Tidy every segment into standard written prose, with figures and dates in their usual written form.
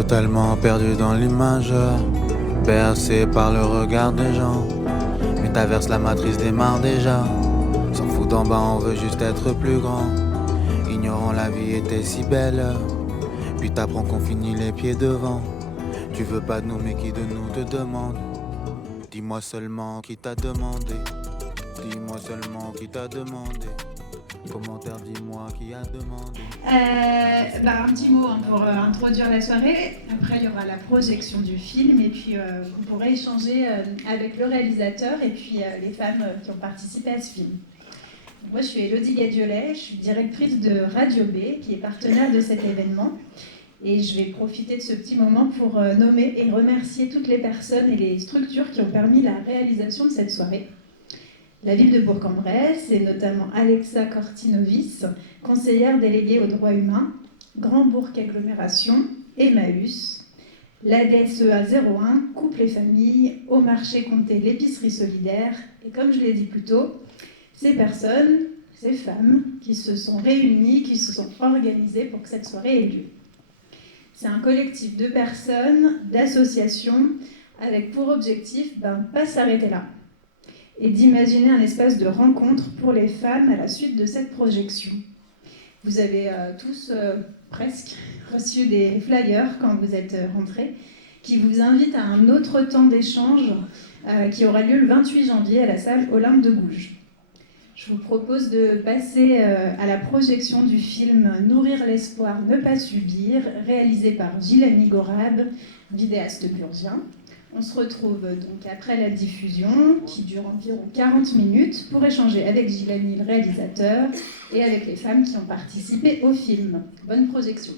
Totalement perdu dans l'image, bercé par le regard des gens. Mais t'averses la matrice démarre déjà. S'en fout d'en bas, on veut juste être plus grand. Ignorant la vie était si belle. Puis t'apprends qu'on finit les pieds devant. Tu veux pas de nous mais qui de nous te demande? Dis-moi seulement qui t'a demandé. Dis-moi seulement qui t'a demandé. Commentaire, dis-moi qui a demandé. Un petit mot pour introduire la soirée. Après, il y aura la projection du film et puis on pourra échanger avec le réalisateur et puis les femmes qui ont participé à ce film. Donc, moi, je suis Élodie Gadiolet, je suis directrice de Radio B, qui est partenaire de cet événement. Et je vais profiter de ce petit moment pour nommer et remercier toutes les personnes et les structures qui ont permis la réalisation de cette soirée. La ville de Bourg-en-Bresse, et notamment Alexa Cortinovis, conseillère déléguée aux droits humains, Grand Bourg Agglomération, Emmaüs, l'ADSEA 01, Couple et Famille, Au Marché Comté, l'épicerie solidaire, et comme je l'ai dit plus tôt, ces personnes, ces femmes qui se sont réunies, qui se sont organisées pour que cette soirée ait lieu. C'est un collectif de personnes, d'associations, avec pour objectif de ne pas s'arrêter là et d'imaginer un espace de rencontre pour les femmes à la suite de cette projection. Vous avez tous presque reçu des flyers quand vous êtes rentrés qui vous invitent à un autre temps d'échange qui aura lieu le 28 janvier à la salle Olympe de Gouges. Je vous propose de passer à la projection du film « Nourrir l'espoir, ne pas subir », réalisé par Jilani Gorab, vidéaste burgien. On se retrouve donc après la diffusion, qui dure environ 40 minutes, pour échanger avec Jilani, le réalisateur, et avec les femmes qui ont participé au film. Bonne projection.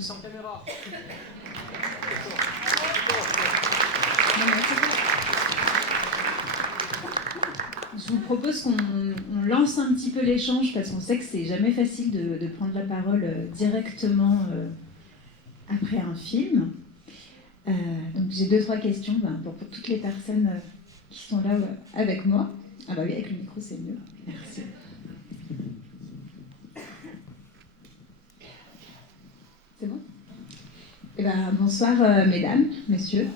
Sans caméra. Je vous propose qu'on lance un petit peu l'échange parce qu'on sait que c'est jamais facile de prendre la parole directement après un film. Donc j'ai 2-3 questions pour toutes les personnes qui sont là avec moi. Ah bah oui, avec le micro c'est mieux. Merci. C'est bon ? Bonsoir mesdames, messieurs.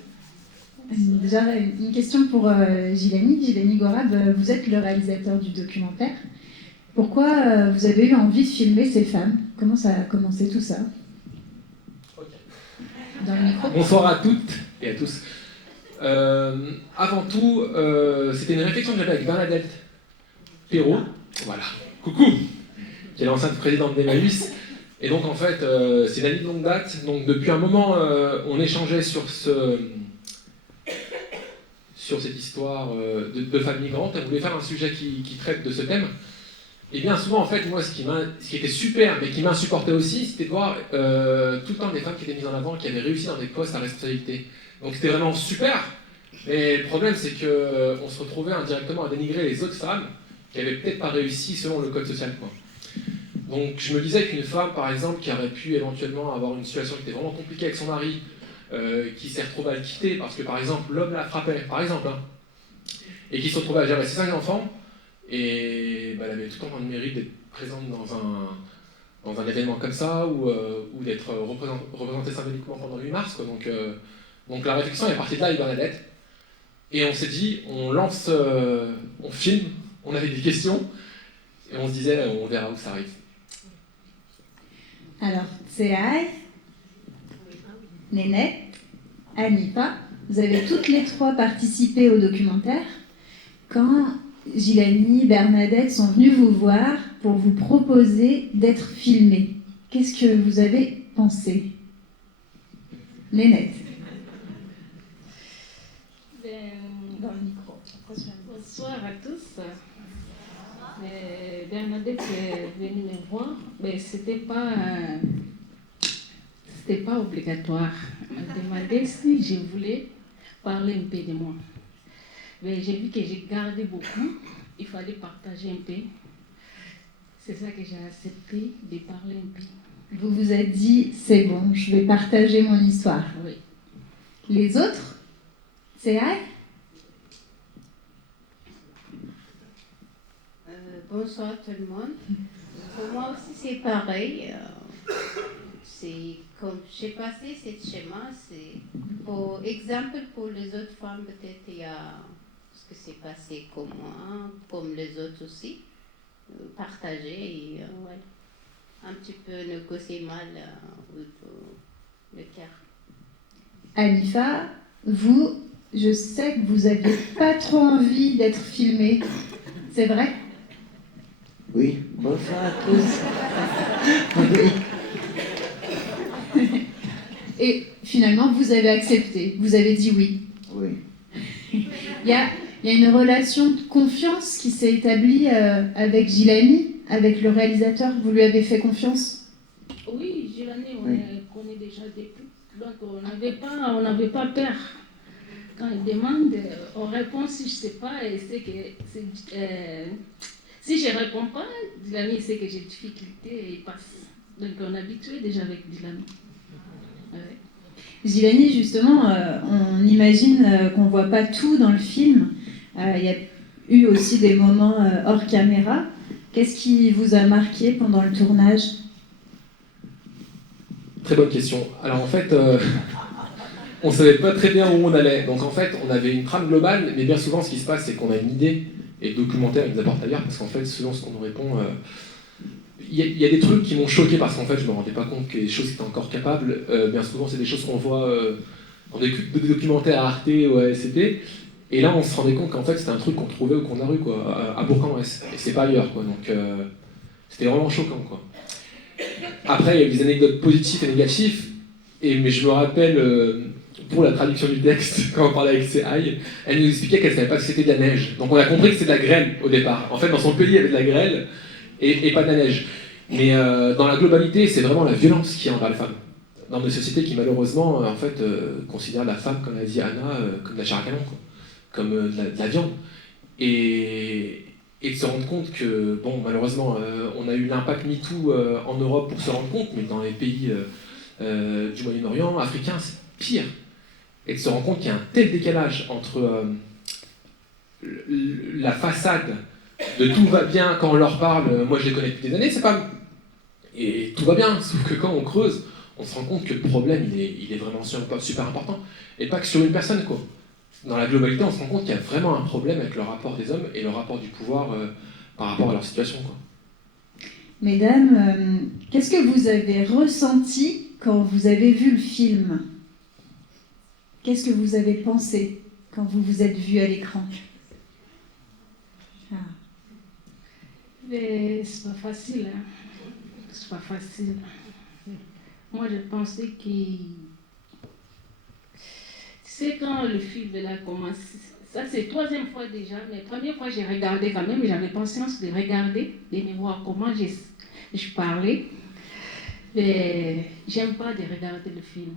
Déjà une question pour Jilani Gorab. Vous êtes le réalisateur du documentaire. Pourquoi vous avez eu envie de filmer ces femmes ? Comment ça a commencé tout ça ? Okay. Dans le micro. Bonsoir à toutes et à tous. Avant tout, c'était une réflexion que j'avais avec Bernadette Perrault, voilà, coucou, qui est l'ancienne présidente d'Emmaüs. Et donc en fait, c'est une amie de longue date. Donc depuis un moment, on échangeait sur cette histoire de femmes migrantes. Elle voulait faire un sujet qui traite de ce thème. Et bien souvent, en fait, moi, ce qui était super, mais qui m'insupportait aussi, c'était de voir tout le temps des femmes qui étaient mises en avant, qui avaient réussi dans des postes à responsabilité. Donc c'était vraiment super. Mais le problème, c'est qu'on se retrouvait indirectement à dénigrer les autres femmes qui n'avaient peut-être pas réussi selon le code social, quoi. Donc je me disais qu'une femme, par exemple, qui aurait pu éventuellement avoir une situation qui était vraiment compliquée avec son mari, qui s'est retrouvée à le quitter parce que, par exemple, l'homme la frappait, par exemple, hein, et qui se retrouvait à gérer ses 5 enfants, et elle avait tout le temps le mérite d'être présente dans un événement comme ça, ou d'être représentée symboliquement pendant le 8 mars, quoi. Donc la réflexion est partie de là avec Bernadette, et on s'est dit, on lance, on filme, on avait des questions, et on se disait, on verra où ça arrive. Alors, Tseaï, Nénette, Anipa, vous avez toutes les 3 participé au documentaire. Quand Jilani, Bernadette sont venues vous voir pour vous proposer d'être filmées, qu'est-ce que vous avez pensé? Nénette. Dans le micro. Bonsoir à tous. Bernadette est venue me voir, mais c'était pas obligatoire. Elle m'a demandé si je voulais parler un peu de moi. Mais j'ai vu que j'ai gardé beaucoup. Il fallait partager un peu. C'est ça que j'ai accepté de parler un peu. Vous vous êtes dit, c'est bon, je vais partager mon histoire. Oui. Les autres? C'est Aïe? Bonsoir tout le monde. Pour moi aussi c'est pareil. C'est comme j'ai passé ce chemin. C'est pour exemple pour les autres femmes peut-être il y a ce que c'est passé comme moi, comme les autres aussi. Partager et ouais, un petit peu négocier mal le cœur. Anifa, vous, je sais que vous n'aviez pas trop envie d'être filmée. C'est vrai? Oui, bonsoir à tous. Oui. Et finalement, vous avez accepté, vous avez dit oui. Oui. Il y a une relation de confiance qui s'est établie avec Gilani, avec le réalisateur. Vous lui avez fait confiance? Oui, Gilani, on Oui. connaît déjà depuis. Donc on n'avait pas peur. Quand il demande, on répond si je ne sais pas. Et c'est que si je ne réponds pas, Gilani sait que j'ai des difficultés et il passe. Donc on est habitué déjà avec Gilani. Ouais. Gilani, justement, on imagine qu'on ne voit pas tout dans le film. Il y a eu aussi des moments hors caméra. Qu'est-ce qui vous a marqué pendant le tournage? Très bonne question. Alors en fait, on ne savait pas très bien où on allait. Donc en fait, on avait une trame globale, mais bien souvent, ce qui se passe, c'est qu'on a une idée, et le documentaire, il nous apporte ailleurs, parce qu'en fait, selon ce qu'on nous répond, il y a des trucs qui m'ont choqué, parce qu'en fait, je ne me rendais pas compte que les choses étaient encore capables. Bien souvent, c'est des choses qu'on voit dans des documentaires à Arte ou à SCP, et là, on se rendait compte qu'en fait, c'était un truc qu'on trouvait au coin de la rue, quoi, à Bourg-en-Bresse, et c'est pas ailleurs, quoi. Donc, c'était vraiment choquant, quoi. Après, il y a eu des anecdotes positives et négatives, mais je me rappelle, pour la traduction du texte, quand on parlait avec Sehaï, elle nous expliquait qu'elle ne savait pas que c'était de la neige. Donc on a compris que c'était de la grêle au départ. En fait, dans son pays, il y avait de la grêle et pas de la neige. Mais dans la globalité, c'est vraiment la violence qui est envers les femmes. Dans nos sociétés qui, malheureusement, en fait, considèrent la femme, comme l'a dit Anna, comme de la chair à canon, quoi. Comme de la viande. Et de se rendre compte que, bon, malheureusement, on a eu l'impact MeToo en Europe pour se rendre compte, mais dans les pays du Moyen-Orient, africains, c'est pire. Et de se rendre compte qu'il y a un tel décalage entre la façade de tout va bien quand on leur parle, moi je les connais depuis des années, ces femmes, et tout va bien, sauf que quand on creuse, on se rend compte que le problème, il est vraiment super important, et pas que sur une personne, quoi. Dans la globalité, on se rend compte qu'il y a vraiment un problème avec le rapport des hommes et le rapport du pouvoir par rapport à leur situation, quoi. Mesdames, qu'est-ce que vous avez ressenti quand vous avez vu le film? Qu'est-ce que vous avez pensé quand vous vous êtes vus à l'écran? Mais c'est pas facile, hein. C'est pas facile. Moi, je pensais que... C'est quand le film a commencé. Ça, c'est la troisième fois déjà, mais la première fois, j'ai regardé quand même, j'avais conscience de regarder, de me voir comment je parlais. Mais j'aime pas de regarder le film.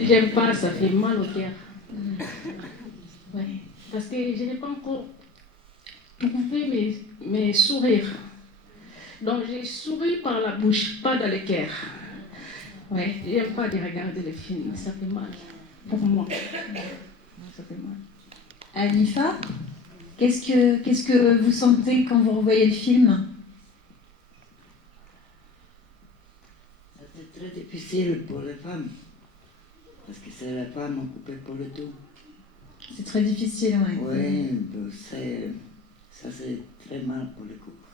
J'aime pas, ça fait mal au cœur. Ouais. Parce que je n'ai pas encore trouvé mes sourires. Donc j'ai souri par la bouche, pas dans le cœur. Ouais, j'aime pas de regarder le film, ça fait mal. Pour moi. Ça fait mal. Anifa, qu'est-ce que vous sentez quand vous revoyez le film? C'était très difficile pour les femmes. Parce que c'est la femme occupée pour le tout. C'est très difficile, ouais. Oui, ça c'est très mal pour le couple.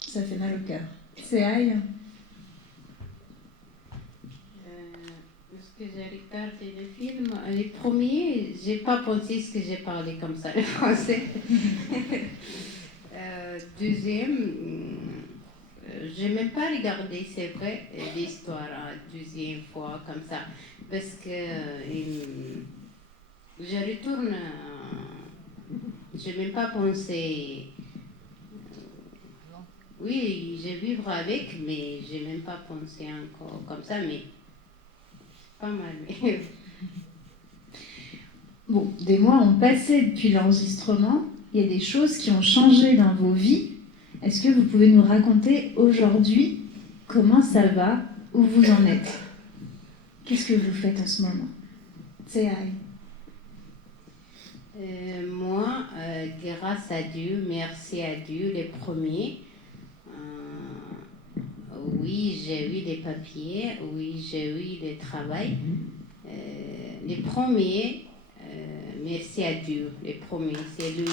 Ça fait mal au cœur. C'est Aïe. Lorsque j'ai regardé le film, les premiers, j'ai pas pensé ce que j'ai parlé comme ça, le français. Deuxième, je n'ai même pas regardé, c'est vrai, l'histoire deuxième fois comme ça. Parce que je retourne, je n'ai même pas pensé. Oui, je vais vivre avec, mais je n'ai même pas pensé encore comme ça, mais pas mal. Bon, des mois ont passé depuis l'enregistrement. Il y a des choses qui ont changé dans vos vies. Est-ce que vous pouvez nous raconter aujourd'hui comment ça va, où vous en êtes? Qu'est-ce que vous faites en ce moment? Moi, grâce à Dieu, merci à Dieu, les premiers. Oui, j'ai eu des papiers, oui, j'ai eu le travail. Les premiers, merci à Dieu, les premiers, c'est lui.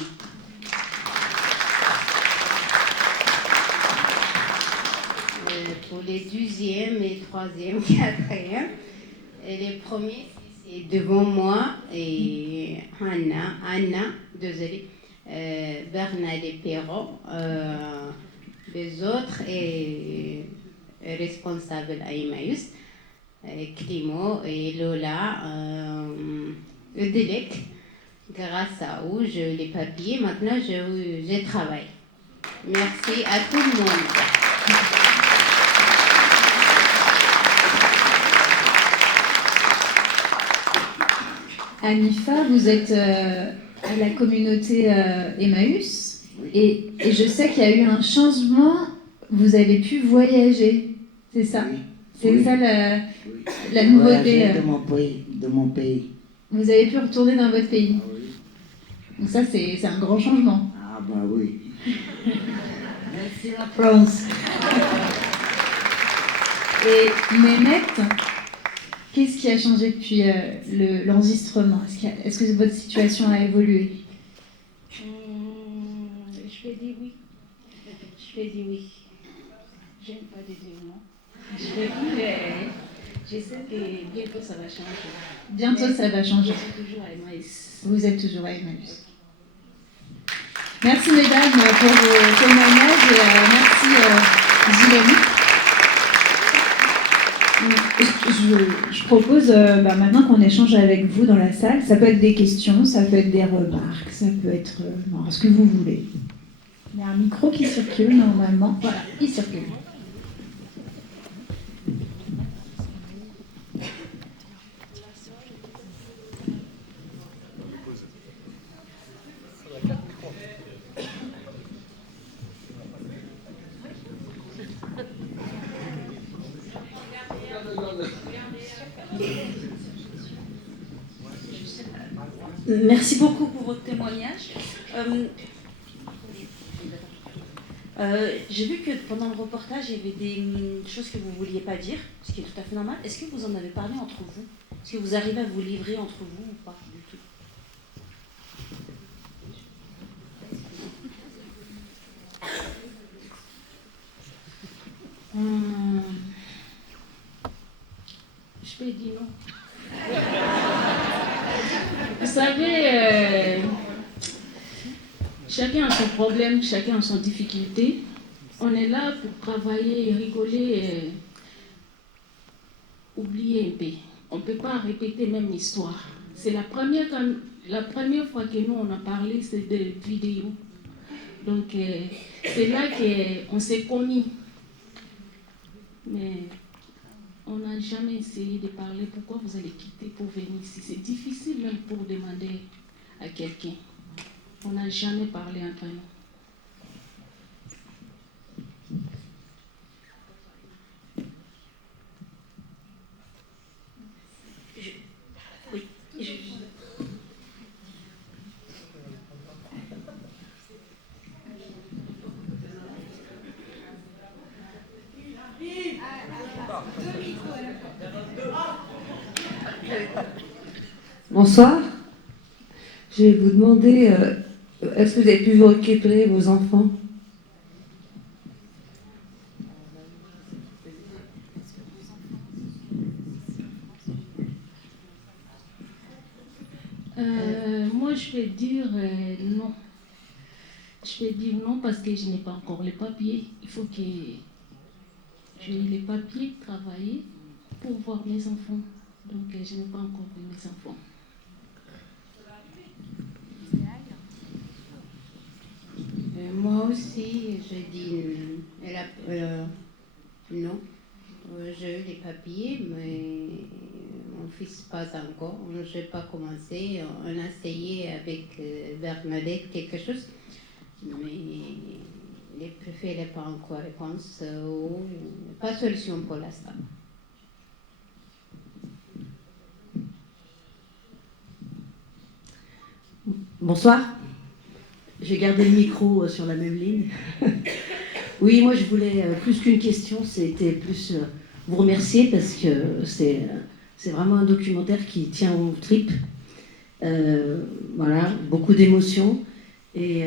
Pour les deuxièmes et troisièmes, quatrièmes, et les premiers, c'est devant moi et Anna, désolé, Bernadette Perron, les autres et responsables à Emmaüs, Clément et Lola, Edelec. Grâce à eux, j'ai les papiers. Maintenant, je travaille. Merci à tout le monde. Anifa, vous êtes à la communauté Emmaüs et je sais qu'il y a eu un changement, vous avez pu voyager, c'est ça? Oui. C'est Oui. ça Oui. la nouveauté. De mon pays. Vous avez pu retourner dans votre pays. Ah oui. Donc ça, c'est un grand changement. Ah bah oui. Merci la France. Et Mehmet, qu'est-ce qui a changé depuis l'enregistrement? Est-ce que votre situation a évolué? Je vais dire oui. Je vais dire oui. J'aime pas dire non. Je vais dire, je sais que bientôt ça va changer. Bientôt ça va changer. Je suis toujours à Emmaüs. Vous êtes toujours à Emmaüs. Merci mesdames pour vos témoignages et merci Zilani. Je propose maintenant qu'on échange avec vous dans la salle. Ça peut être des questions, ça peut être des remarques, ça peut être ce que vous voulez. Il y a un micro qui circule normalement. Voilà, il circule. Merci beaucoup pour votre témoignage. J'ai vu que pendant le reportage, il y avait des choses que vous ne vouliez pas dire, ce qui est tout à fait normal. Est-ce que vous en avez parlé entre vous? Est-ce que vous arrivez à vous livrer entre vous ou pas du tout? Je peux dire non. Vous savez, chacun a son problème, chacun a son difficulté. On est là pour travailler, rigoler, oublier un peu. On ne peut pas répéter même l'histoire. C'est la première fois que nous on a parlé, c'est de vidéos. Donc c'est là qu'on s'est connus. Mais on n'a jamais essayé de parler. Pourquoi vous allez quitter pour venir ici? C'est difficile même pour demander à quelqu'un. On n'a jamais parlé entre nous. Bonsoir. Je vais vous demander, est-ce que vous avez pu vous récupérer vos enfants? Moi, je vais dire non. Je vais dire non parce que je n'ai pas encore les papiers. Il faut que j'ai eu les papiers, travaillé pour voir mes enfants. Donc, je n'ai pas encore vu mes enfants. Moi aussi, je dis non. J'ai eu les papiers, mais mon fils pas encore. Je n'ai pas commencé. On a essayé avec Bernadette quelque chose, mais les préfets n'ont pas encore réponse ou pas de solution pour l'instant. Bonsoir. J'ai gardé le micro sur la même ligne. Oui, moi je voulais plus qu'une question, c'était plus vous remercier parce que c'est vraiment un documentaire qui tient aux tripes. Voilà, beaucoup d'émotions et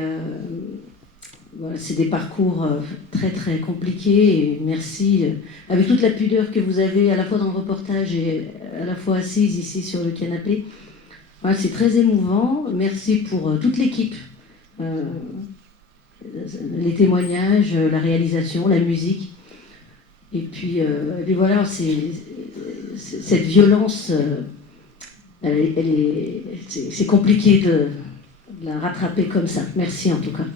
voilà, c'est des parcours très très compliqués et merci avec toute la pudeur que vous avez à la fois dans le reportage et à la fois assise ici sur le canapé. Voilà, c'est très émouvant. Merci pour toute l'équipe. Les témoignages, la réalisation, la musique. Et puis voilà, cette violence, c'est compliqué de la rattraper comme ça. Merci en tout cas.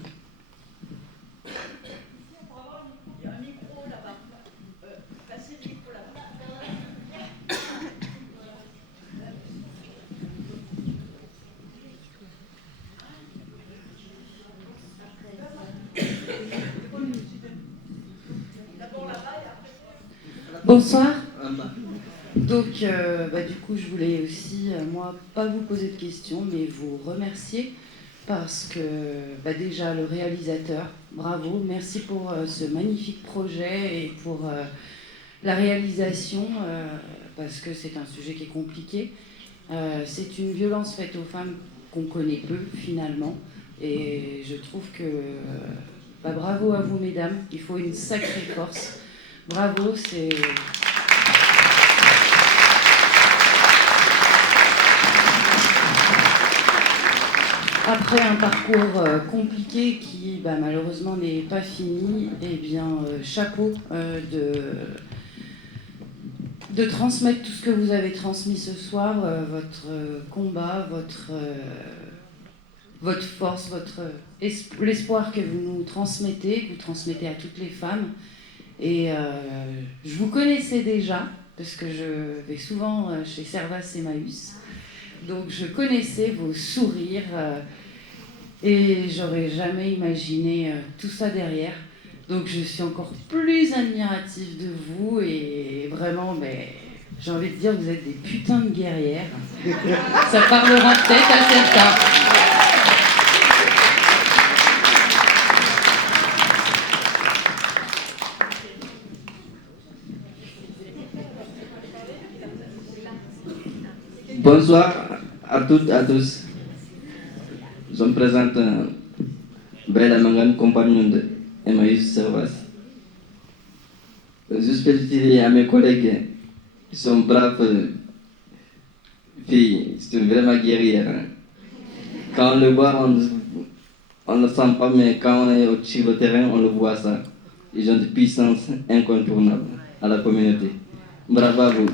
Bonsoir. Donc, du coup, je voulais aussi, moi, pas vous poser de questions, mais vous remercier parce que, déjà, le réalisateur, bravo, merci pour ce magnifique projet et pour la réalisation, parce que c'est un sujet qui est compliqué. C'est une violence faite aux femmes qu'on connaît peu, finalement, et je trouve que, bravo à vous, mesdames, il faut une sacrée force. Bravo, c'est... Après un parcours compliqué qui malheureusement n'est pas fini, eh bien chapeau de transmettre tout ce que vous avez transmis ce soir, votre combat, votre force, l'espoir que vous nous transmettez, que vous transmettez à toutes les femmes. Et je vous connaissais déjà, parce que je vais souvent chez Servas Emmaüs. Donc je connaissais vos sourires et j'aurais jamais imaginé tout ça derrière. Donc je suis encore plus admirative de vous et vraiment, j'ai envie de dire que vous êtes des putains de guerrières. Ça parlera peut-être à certains. Bonsoir à toutes et à tous. Je me présente Bella Mangan, compagnon de Emmaüs Servas. Juste féliciter à mes collègues qui sont braves filles. C'est une vraiment guerrière. Quand on le voit, on ne le sent pas, mais quand on est sur le terrain, on le voit ça. Ils ont une puissance incontournable à la communauté. Bravo à vous.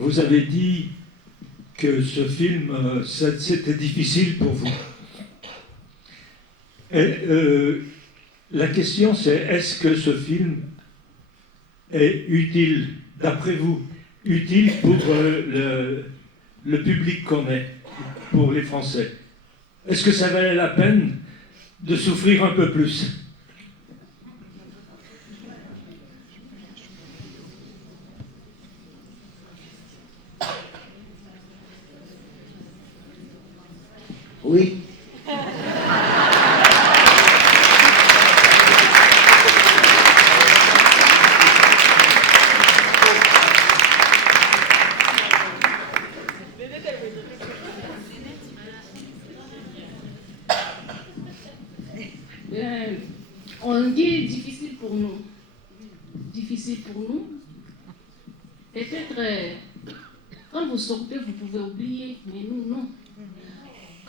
Vous avez dit que ce film, c'était difficile pour vous. Et, la question c'est, est-ce que ce film est utile, d'après vous, utile pour le public qu'on est, pour les Français? Est-ce que ça valait la peine de souffrir un peu plus? Oui. On dit difficile pour nous. Difficile pour nous. Peut-être quand vous sortez, vous pouvez oublier, mais nous, non.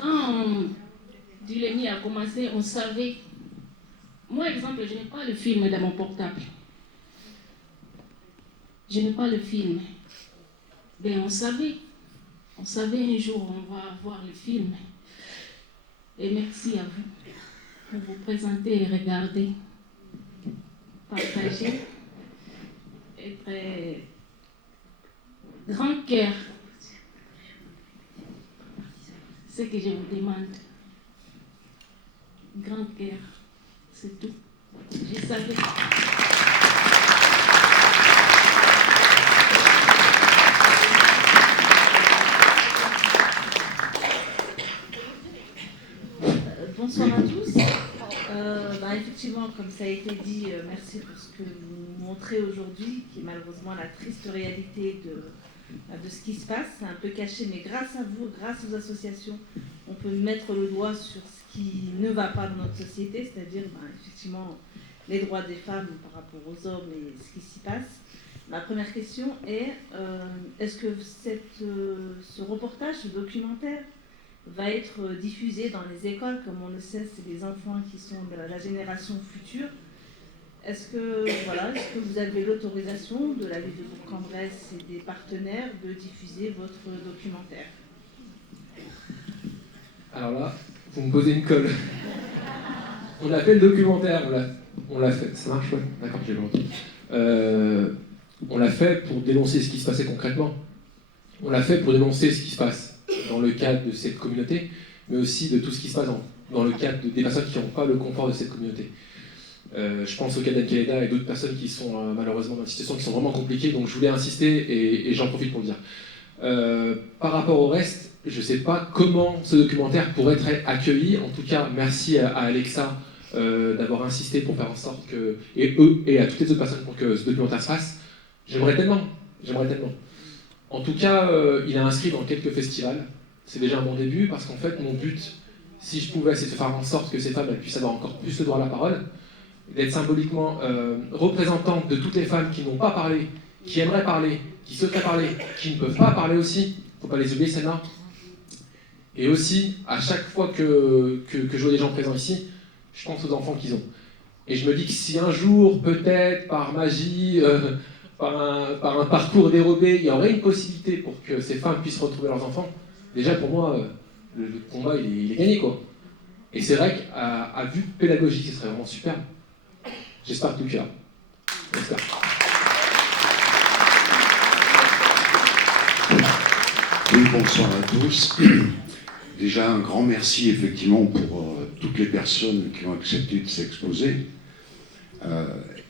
Quand Dulémy a commencé, on savait. Moi, exemple, je n'ai pas le film dans mon portable. Je n'ai pas le film. Mais on savait. On savait un jour, on va voir le film. Et merci à vous pour vous présenter et regarder, partager, être grand cœur. Ce que je vous demande. Grand cœur, c'est tout. Je savais. Bonsoir à tous. Effectivement, comme ça a été dit, merci pour ce que vous nous montrez aujourd'hui, qui est malheureusement la triste réalité de ce qui se passe. C'est un peu caché, mais grâce à vous, grâce aux associations, on peut mettre le doigt sur ce qui ne va pas dans notre société, c'est-à-dire effectivement les droits des femmes par rapport aux hommes et ce qui s'y passe. Ma première question est, est-ce que ce reportage, ce documentaire, va être diffusé dans les écoles? Comme on le sait, c'est des enfants qui sont de la génération future. Est-ce que vous avez l'autorisation de la ville de Bourg-en-Bresse et des partenaires de diffuser votre documentaire? Alors là, vous me posez une colle. On a fait le documentaire, on l'a fait. Ça marche, ouais. D'accord, j'ai compris. On l'a fait pour dénoncer ce qui se passait concrètement. On l'a fait pour dénoncer ce qui se passe dans le cadre de cette communauté, mais aussi de tout ce qui se passe dans le cadre des personnes qui n'ont pas le confort de cette communauté. Je pense au cas d'Anne-Kaleda et d'autres personnes qui sont malheureusement dans des situations qui sont vraiment compliquées, donc je voulais insister et j'en profite pour le dire. Par rapport au reste, je ne sais pas comment ce documentaire pourrait être accueilli. En tout cas, merci à Alexa d'avoir insisté pour faire en sorte que, et eux et à toutes les autres personnes pour que ce documentaire se fasse. J'aimerais tellement. En tout cas, il est inscrit dans quelques festivals. C'est déjà un bon début parce qu'en fait, mon but, si je pouvais, c'est de faire en sorte que ces femmes puissent avoir encore plus le droit à la parole, d'être symboliquement représentante de toutes les femmes qui n'ont pas parlé, qui aimeraient parler, qui souhaiteraient parler, qui ne peuvent pas parler aussi. Il ne faut pas les oublier, celles-là. Et aussi, à chaque fois que je vois des gens présents ici, je pense aux enfants qu'ils ont. Et je me dis que si un jour, peut-être, par magie, par un parcours dérobé, il y aurait une possibilité pour que ces femmes puissent retrouver leurs enfants, déjà pour moi, le combat il est gagné, quoi. Et c'est vrai qu'à vue pédagogique, ce serait vraiment super. J'espère tout cœur. J'espère. Oui, bonsoir à tous. Déjà un grand merci effectivement pour toutes les personnes qui ont accepté de s'exposer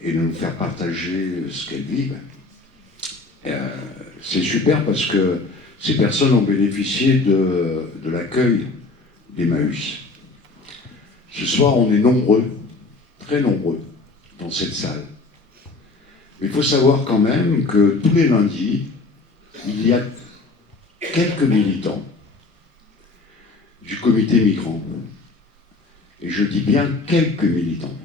et de nous faire partager ce qu'elles vivent. C'est super parce que ces personnes ont bénéficié de l'accueil d'Emmaüs. Ce soir, on est nombreux, très nombreux, dans cette salle. Mais il faut savoir quand même que tous les lundis, il y a quelques militants du comité migrant, et je dis bien quelques militants,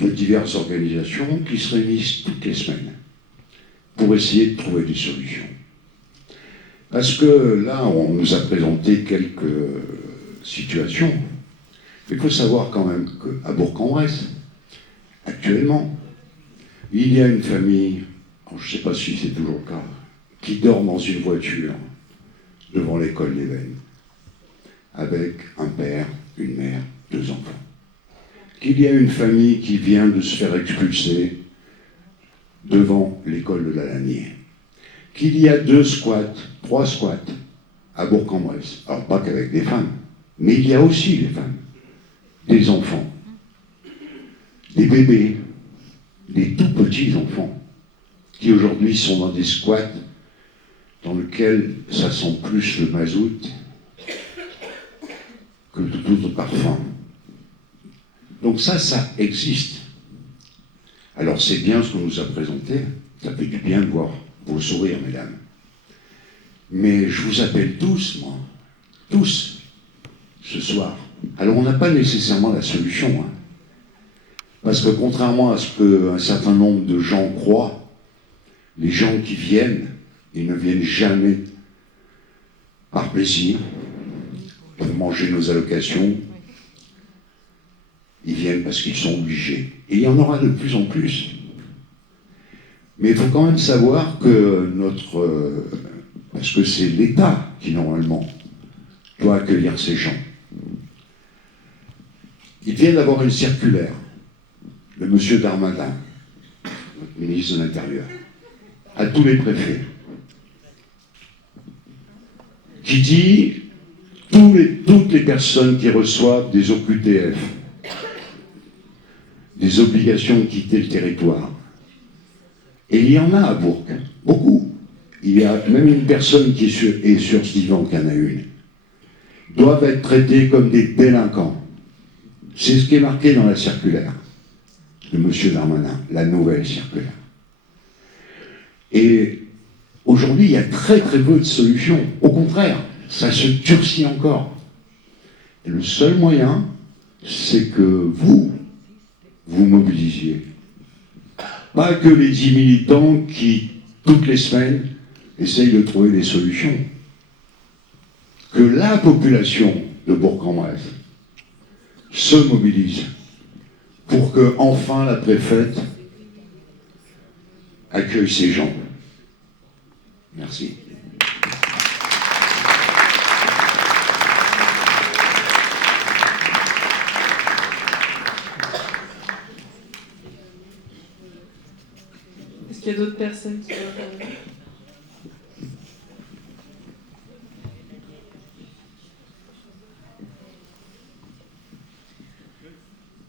de diverses organisations qui se réunissent toutes les semaines pour essayer de trouver des solutions. Parce que là, on nous a présenté quelques situations, mais il faut savoir quand même qu'à Bourg-en-Bresse, actuellement, il y a une famille, je ne sais pas si c'est toujours le cas, qui dort dans une voiture devant l'école des Vennes, avec un père, une mère, 2 enfants. Qu'il y a une famille qui vient de se faire expulser devant l'école de la Lanière. Qu'il y a 2 squats, 3 squats à Bourg-en-Bresse. Alors pas qu'avec des femmes, mais il y a aussi des femmes, des enfants, des bébés, des tout petits enfants, qui aujourd'hui sont dans des squats dans lesquels ça sent plus le mazout que tout autre parfum. Donc ça existe. Alors c'est bien ce qu'on nous a présenté, ça fait du bien de voir vos sourires, mesdames. Mais je vous appelle tous, moi, tous, ce soir. Alors on n'a pas nécessairement la solution, hein. Parce que contrairement à ce qu'un certain nombre de gens croient, les gens qui viennent, ils ne viennent jamais par plaisir, pour manger nos allocations, ils viennent parce qu'ils sont obligés. Et il y en aura de plus en plus. Mais il faut quand même savoir que parce que c'est l'État qui, normalement, doit accueillir ces gens. Ils viennent d'avoir une circulaire de M. Darmanin, notre ministre de l'Intérieur, à tous les préfets, qui dit toutes les personnes qui reçoivent des OQTF, des obligations de quitter le territoire, et il y en a à Bourg, beaucoup. Il y a même une personne qui est survivante qui en a une, doivent être traités comme des délinquants. C'est ce qui est marqué dans la circulaire de M. Darmanin, la nouvelle circulaire. Et aujourd'hui, il y a très très peu de solutions. Au contraire, ça se durcit encore. Et le seul moyen, c'est que vous mobilisiez. Pas que les 10 militants qui, toutes les semaines, essayent de trouver des solutions. Que la population de Bourg-en-Bresse se mobilise pour que, enfin, la préfète accueille ces gens. Merci. Est-ce qu'il y a d'autres personnes qui veulent parler ?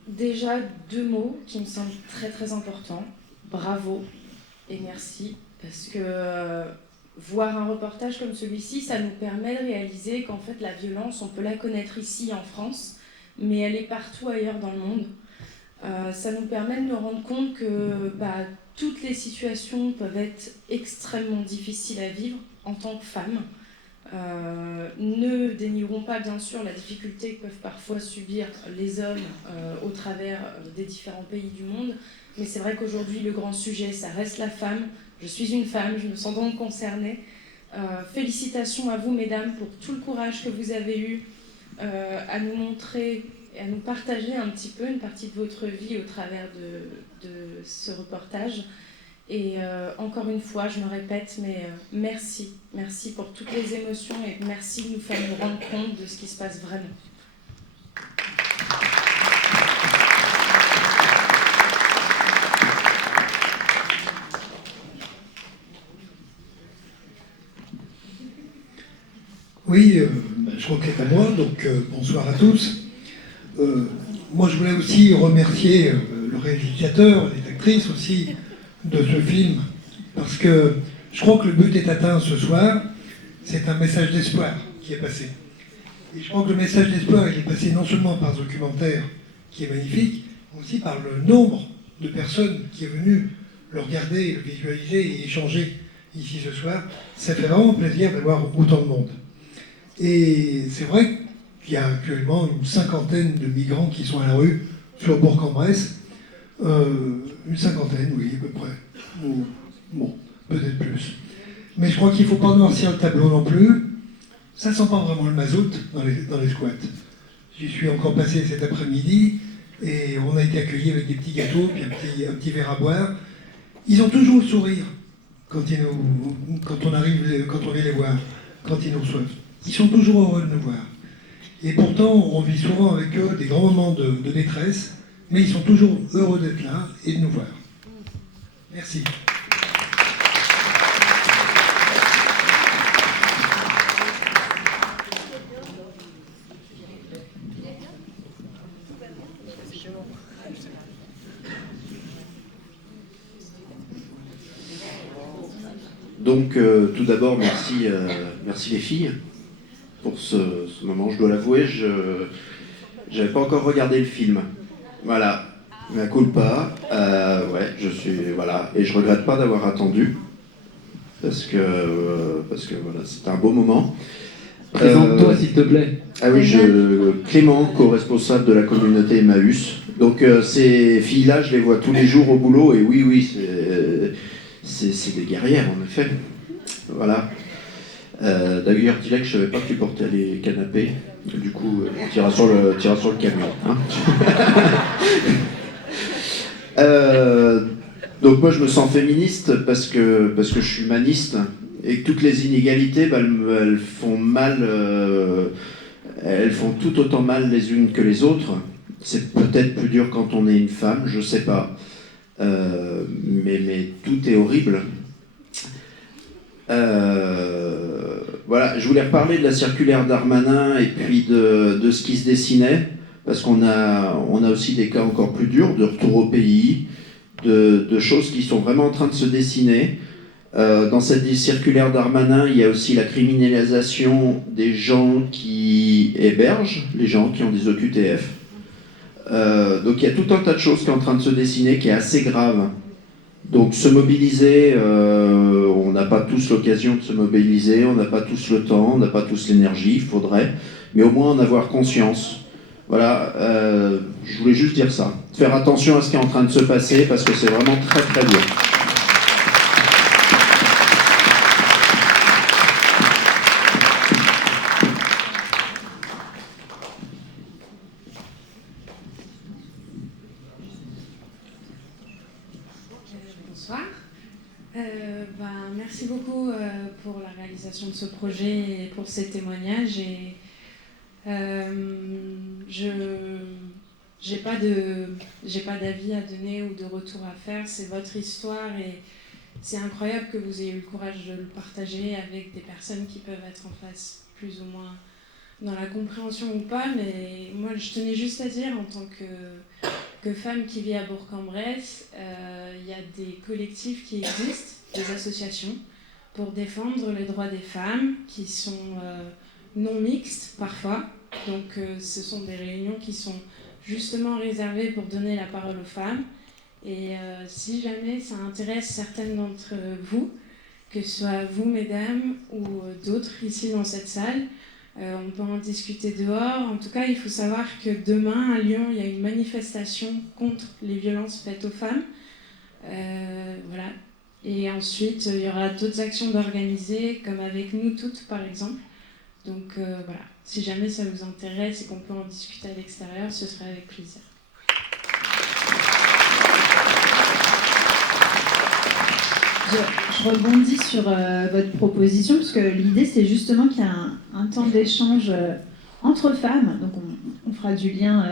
Déjà, 2 mots qui me semblent très très importants. Bravo et merci. Parce que voir un reportage comme celui-ci, ça nous permet de réaliser qu'en fait la violence, on peut la connaître ici en France, mais elle est partout ailleurs dans le monde. Ça nous permet de nous rendre compte que toutes les situations peuvent être extrêmement difficiles à vivre en tant que femme. Ne dénigrons pas bien sûr la difficulté que peuvent parfois subir les hommes au travers des différents pays du monde, mais c'est vrai qu'aujourd'hui le grand sujet ça reste la femme. Je suis une femme, je me sens donc concernée. Félicitations à vous mesdames pour tout le courage que vous avez eu à nous montrer et à nous partager un petit peu une partie de votre vie au travers de ce reportage. Et encore une fois, je me répète, mais merci. Merci pour toutes les émotions et merci de nous faire nous rendre compte de ce qui se passe vraiment. Oui, je crois que c'est à moi, donc bonsoir à tous. Moi, je voulais aussi remercier le réalisateur, les actrices aussi, de ce film, parce que je crois que le but est atteint ce soir, c'est un message d'espoir qui est passé. Et je crois que le message d'espoir, il est passé non seulement par ce documentaire, qui est magnifique, mais aussi par le nombre de personnes qui est venu le regarder, le visualiser et échanger ici ce soir. Ça fait vraiment plaisir d'avoir autant de monde. Et c'est vrai qu'il y a actuellement une 50aine de migrants qui sont à la rue sur Bourg-en-Bresse. Une 50aine, oui, à peu près. Ou, bon, peut-être plus. Mais je crois qu'il ne faut pas noircir le tableau non plus. Ça sent pas vraiment le mazout dans les squats. J'y suis encore passé cet après-midi et on a été accueillis avec des petits gâteaux puis un petit verre à boire. Ils ont toujours le sourire quand on vient les voir, quand ils nous reçoivent. Ils sont toujours heureux de nous voir. Et pourtant, on vit souvent avec eux des grands moments de détresse, mais ils sont toujours heureux d'être là et de nous voir. Merci. Donc, tout d'abord, merci les filles pour ce moment. Je dois l'avouer, je n'avais pas encore regardé le film. Voilà, mea culpa. Ouais, voilà, et je regrette pas d'avoir attendu parce que voilà, c'était un beau moment. Présente-toi s'il te plaît. Ah oui, Clément, co-responsable de la communauté Emmaüs. Donc ces filles-là, je les vois tous les jours au boulot et oui, c'est des guerrières en effet. Voilà. D'ailleurs, dis-là que je savais pas que tu portais les canapés. Du coup, tu iras sur le camion. Hein. Donc moi, je me sens féministe parce que je suis humaniste et que toutes les inégalités, elles font mal. Elles font tout autant mal les unes que les autres. C'est peut-être plus dur quand on est une femme, je sais pas. Mais tout est horrible. Voilà, je voulais reparler de la circulaire Darmanin et puis de ce qui se dessinait, parce qu'on a aussi des cas encore plus durs, de retour au pays, de choses qui sont vraiment en train de se dessiner. Dans cette circulaire Darmanin, il y a aussi la criminalisation des gens qui hébergent, les gens qui ont des OQTF. Donc il y a tout un tas de choses qui sont en train de se dessiner, qui est assez grave. Donc se mobiliser, on n'a pas tous l'occasion de se mobiliser, on n'a pas tous le temps, on n'a pas tous l'énergie, il faudrait, mais au moins en avoir conscience. Voilà, je voulais juste dire ça. Faire attention à ce qui est en train de se passer, parce que c'est vraiment très très dur. Merci beaucoup pour la réalisation de ce projet et pour ces témoignages. Et je n'ai pas d'avis à donner ou de retour à faire. C'est votre histoire et c'est incroyable que vous ayez eu le courage de le partager avec des personnes qui peuvent être en face plus ou moins dans la compréhension ou pas. Mais moi, je tenais juste à dire, en tant que femme qui vit à Bourg-en-Bresse, il y a des collectifs qui existent, des associations, pour défendre les droits des femmes qui sont non mixtes parfois. Donc ce sont des réunions qui sont justement réservées pour donner la parole aux femmes. Et si jamais ça intéresse certaines d'entre vous, que ce soit vous mesdames ou d'autres ici dans cette salle, on peut en discuter dehors. En tout cas, il faut savoir que demain à Lyon, il y a une manifestation contre les violences faites aux femmes. Voilà. Et ensuite, il y aura d'autres actions d'organiser, comme avec nous toutes, par exemple. Donc voilà, si jamais ça vous intéresse et qu'on peut en discuter à l'extérieur, ce serait avec plaisir. Je rebondis sur votre proposition, parce que l'idée, c'est justement qu'il y a un temps d'échange entre femmes. Donc on fera du lien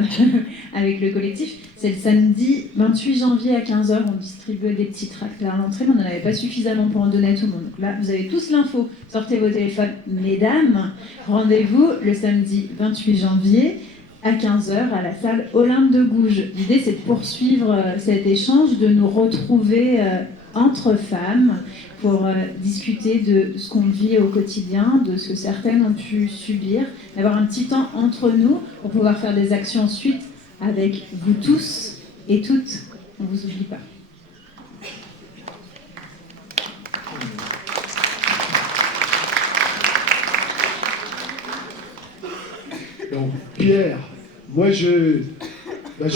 avec le collectif. C'est le samedi 28 janvier à 15h. On distribue des petits tracts là à l'entrée, mais on n'en avait pas suffisamment pour en donner à tout le monde. Donc là, vous avez tous l'info. Sortez vos téléphones. Mesdames, rendez-vous le samedi 28 janvier à 15h à la salle Olympe de Gouges. L'idée, c'est de poursuivre cet échange, de nous retrouver entre femmes pour discuter de ce qu'on vit au quotidien, de ce que certaines ont pu subir, d'avoir un petit temps entre nous pour pouvoir faire des actions ensuite avec vous tous et toutes. On ne vous oublie pas. Donc, Pierre, moi je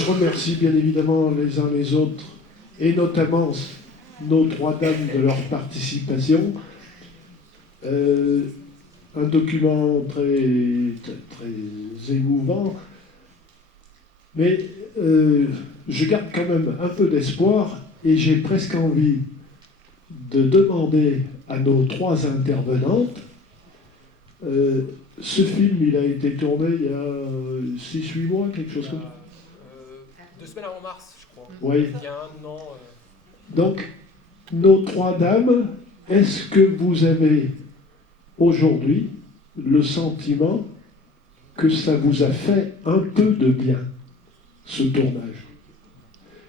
remercie bien évidemment les uns les autres, et notamment nos trois dames de leur participation. Un document très, très émouvant, mais je garde quand même un peu d'espoir et j'ai presque envie de demander à nos trois intervenantes. Ce film, il a été tourné il y a 6-8 mois, quelque chose comme ça. 2 semaines avant mars, je crois. Oui. Il y a un an. Donc, nos trois dames, est-ce que vous avez aujourd'hui le sentiment que ça vous a fait un peu de bien, ce tournage?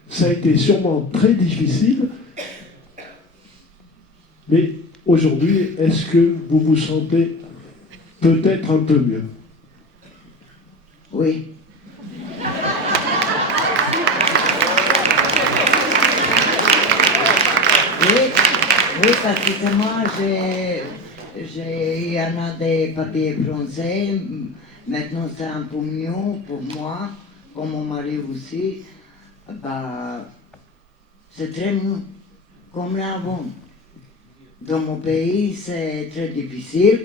Ça a été sûrement très difficile, mais aujourd'hui, est-ce que vous vous sentez peut-être un peu mieux? Oui. Oui, parce que moi, il y en a des papiers français. Maintenant, c'est un peu mieux pour moi, pour mon mari aussi. Bah, c'est très mieux, comme avant. Dans mon pays, c'est très difficile.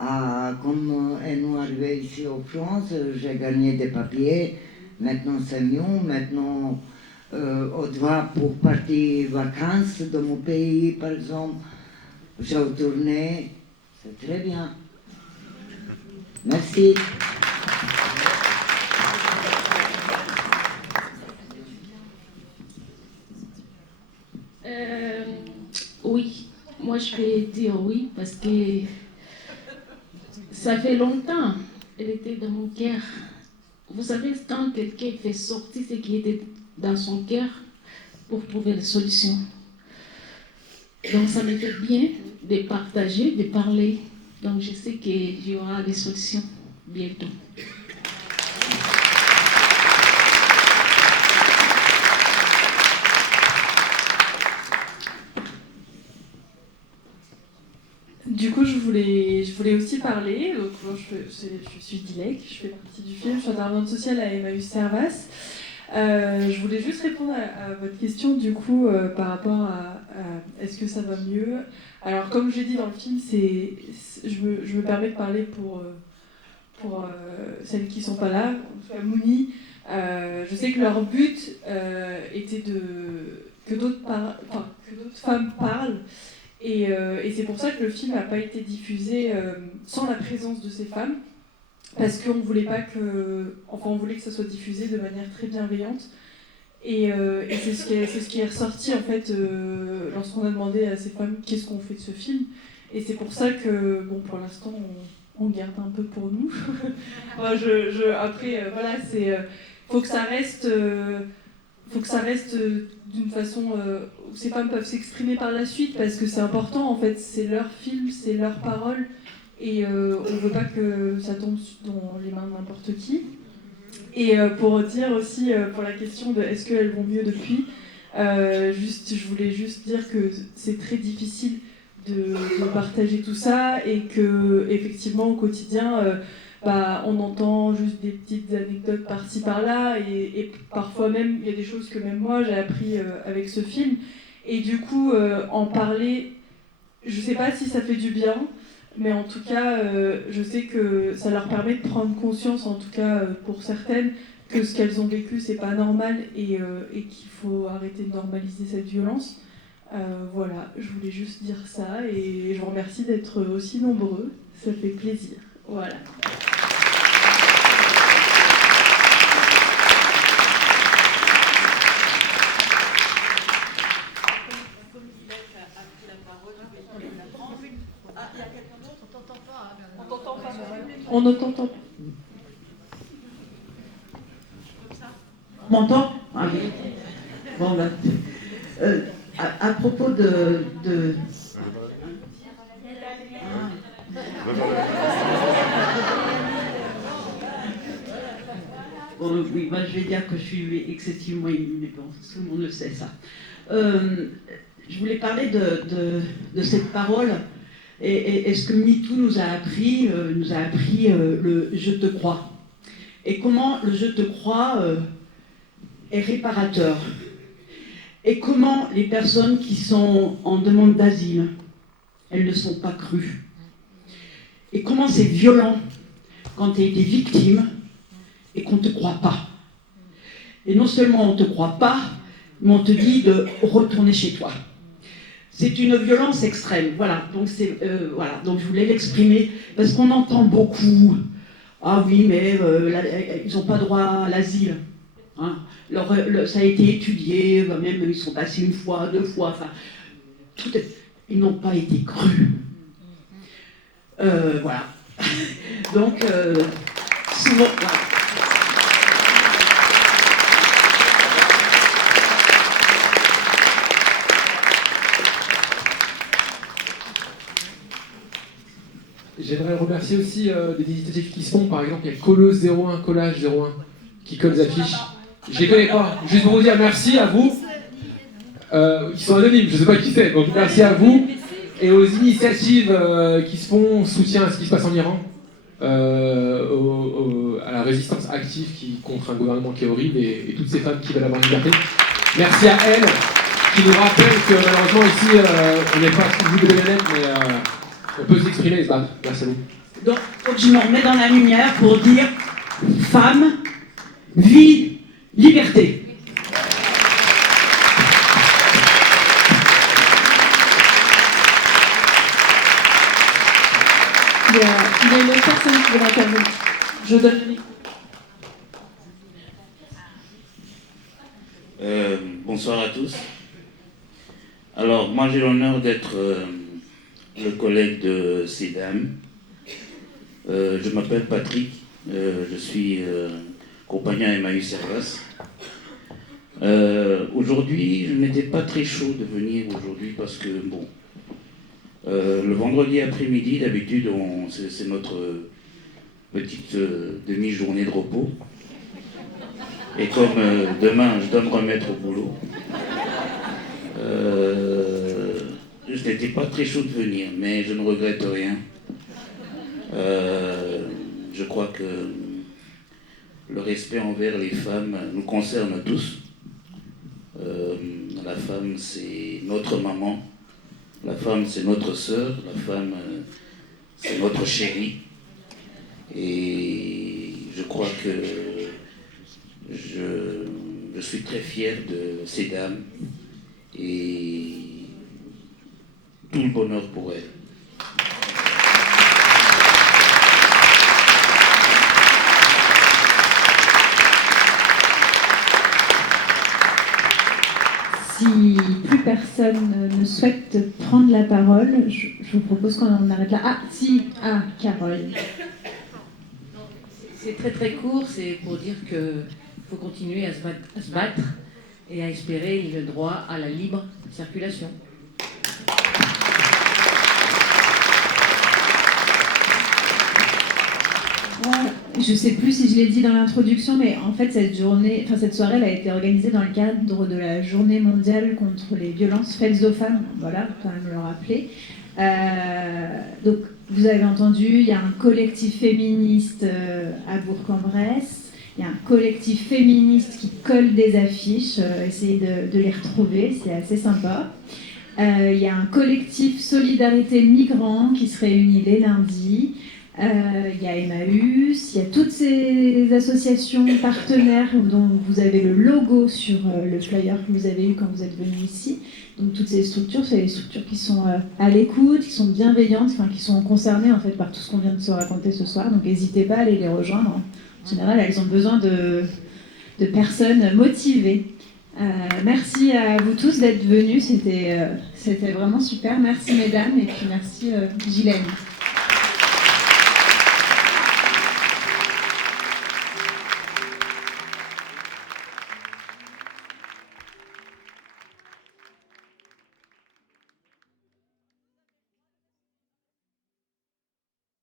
Comme nous arrivons ici en France, j'ai gagné des papiers. Maintenant, c'est mieux. Maintenant, au droit pour partir en vacances dans mon pays, par exemple, j'ai retourné. C'est très bien. Merci. Oui, moi je vais dire oui parce que ça fait longtemps, elle était dans mon cœur. Vous savez, quand quelqu'un fait sortir ce qui était dans son cœur pour trouver des solutions. Donc ça me fait bien de partager, de parler. Donc je sais qu'il y aura des solutions bientôt. Du coup, je voulais aussi parler. Donc, moi, je suis Dilek, je fais partie du film, je suis intervenante sociale à Emmaüs Servas. Je voulais juste répondre à votre question, du coup, par rapport à est-ce que ça va mieux. Alors, comme j'ai dit dans le film, je me permets de parler pour celles qui ne sont pas là, en tout cas Mouni. Je sais que leur but était que d'autres femmes parlent. Et c'est pour ça que le film n'a pas été diffusé sans la présence de ces femmes, parce qu'on voulait pas on voulait que ça soit diffusé de manière très bienveillante. Et c'est ce qui est ressorti en fait lorsqu'on a demandé à ces femmes qu'est-ce qu'on fait de ce film. Et c'est pour ça que, bon, pour l'instant, on garde un peu pour nous. Moi, après, voilà, faut que ça reste d'une façon où ces femmes peuvent s'exprimer par la suite, parce que c'est important, en fait, c'est leur film, c'est leur parole, et on ne veut pas que ça tombe dans les mains de n'importe qui. Et pour dire aussi, pour la question de est-ce qu'elles vont mieux depuis, je voulais juste dire que c'est très difficile de partager tout ça, et que effectivement au quotidien, on entend juste des petites anecdotes par-ci par-là, et parfois même il y a des choses que même moi j'ai appris avec ce film, et du coup en parler, je sais pas si ça fait du bien, mais en tout cas je sais que ça leur permet de prendre conscience, en tout cas pour certaines, que ce qu'elles ont vécu c'est pas normal, et qu'il faut arrêter de normaliser cette violence. Voilà, je voulais juste dire ça, et je vous remercie d'être aussi nombreux, ça fait plaisir. Voilà. On ne t'entend pas. On m'entend? Ah oui. Bon, ben, à propos de... Bon, oui, bah, je vais dire que je suis excessivement émue, mais bon, tout le monde le sait, ça. Je voulais parler de cette parole, et ce que MeToo nous a appris le « je te crois ». Et comment le « je te crois » est réparateur. Et comment les personnes qui sont en demande d'asile, elles ne sont pas crues. Et comment c'est violent quand tu as été victime et qu'on ne te croit pas. Et non seulement on ne te croit pas, mais on te dit de retourner chez toi. C'est une violence extrême, voilà. Donc, voilà. Donc je voulais l'exprimer, parce qu'on entend beaucoup, ah oui, mais ils n'ont pas droit à l'asile. Hein. Ça a été étudié, même ils sont passés une fois, deux fois, enfin, ils n'ont pas été crus. Voilà. Donc, souvent, voilà. J'aimerais remercier aussi des initiatives qui se font. Par exemple, il y a Colleuse 01, Collage 01, qui colle des affiches. Je les connais pas. Juste pour vous dire merci à vous. Ils sont anonymes, je ne sais pas qui c'est. Donc merci à vous et aux initiatives qui se font, soutien à ce qui se passe en Iran, à la résistance active contre un gouvernement qui est horrible, et toutes ces femmes qui veulent avoir une liberté. Merci à elles qui nous rappellent que malheureusement ici on n'est pas sous le bout de la mais on peut s'exprimer et se battre. Merci à vous. Donc je me remets dans la lumière pour dire femme, vie, liberté. Il y a une autre personne qui veut intervenir. Je donne le micro. Bonsoir à tous. Alors, moi j'ai l'honneur d'être le collègue de ces dames. Je m'appelle Patrick, je suis compagnon à Emmaüs Servas. Aujourd'hui, je n'étais pas très chaud de venir aujourd'hui parce que, bon, le vendredi après-midi, d'habitude, c'est notre petite demi-journée de repos. Et comme demain, je dois me remettre au boulot, je n'étais pas très chaud de venir, mais je ne regrette rien. Je crois que le respect envers les femmes nous concerne tous. La femme, c'est notre maman. La femme, c'est notre sœur. La femme, c'est notre chérie. Et je crois que je suis très fier de ces dames et tout le bonheur pour elles. Si plus personne ne souhaite prendre la parole, je vous propose qu'on en arrête là. Carole. C'est très très court, c'est pour dire qu'il faut continuer à se battre et à espérer le droit à la libre circulation. Je ne sais plus si je l'ai dit dans l'introduction, mais en fait cette soirée elle a été organisée dans le cadre de la journée mondiale contre les violences faites aux femmes. Voilà, quand même le rappeler. Donc vous avez entendu, il y a un collectif féministe à Bourg-en-Bresse. Il y a un collectif féministe qui colle des affiches, essayez de les retrouver, c'est assez sympa. Il y a un collectif Solidarité Migrants qui se réunit les lundis. Il y a Emmaüs, il y a toutes ces associations partenaires dont vous avez le logo sur le flyer que vous avez eu quand vous êtes venu ici. Donc toutes ces structures, c'est des structures qui sont à l'écoute, qui sont bienveillantes, qui sont concernées en fait par tout ce qu'on vient de se raconter ce soir. Donc n'hésitez pas à aller les rejoindre. En général, elles ont besoin de personnes motivées. Merci à vous tous d'être venus, c'était vraiment super. Merci mesdames et puis merci Ghislaine.